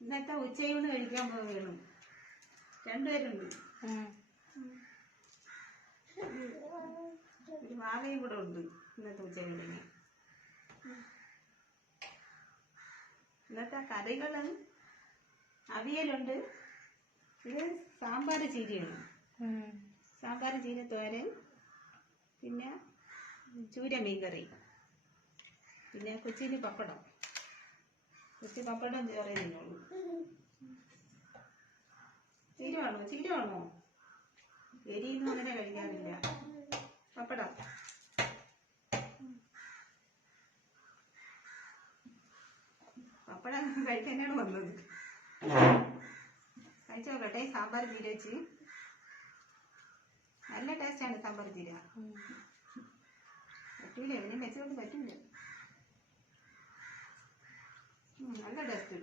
ഇന്നത്തെ ഉച്ചയൂണ് കഴിക്കാൻ പോവുകയാണ്. രണ്ടുപേരുണ്ട്. ഒരു മാവയും കൂടെ ഉണ്ട് ഇന്നത്തെ ഉച്ചയൂണിന്. ഇന്നത്തെ കറികള് അവിയലുണ്ട്. ഇത് സാമ്പാർ ചീരയാണ്. സാമ്പാർ ചീര തോരൻ, പിന്നെ ചൂര മീൻകറി, പിന്നെ കൊച്ചിന് പപ്പടം. കൊച്ചി പപ്പടം ചോറേ തിന്നുള്ളൂ. ചീര വേണോ? എരിയൊന്നും അങ്ങനെ കഴിക്കാറില്ല. പപ്പടം കഴിക്കാനാണ് വന്നത്. കഴിച്ചു നോക്കട്ടെ. സാമ്പാർ ചീര വെച്ച് നല്ല ടേസ്റ്റാണ് സാമ്പാർ ചീര. പറ്റൂല, ഇവനും വെച്ചുകൊണ്ട് പറ്റൂല. നല്ല ടേസ്റ്റ്.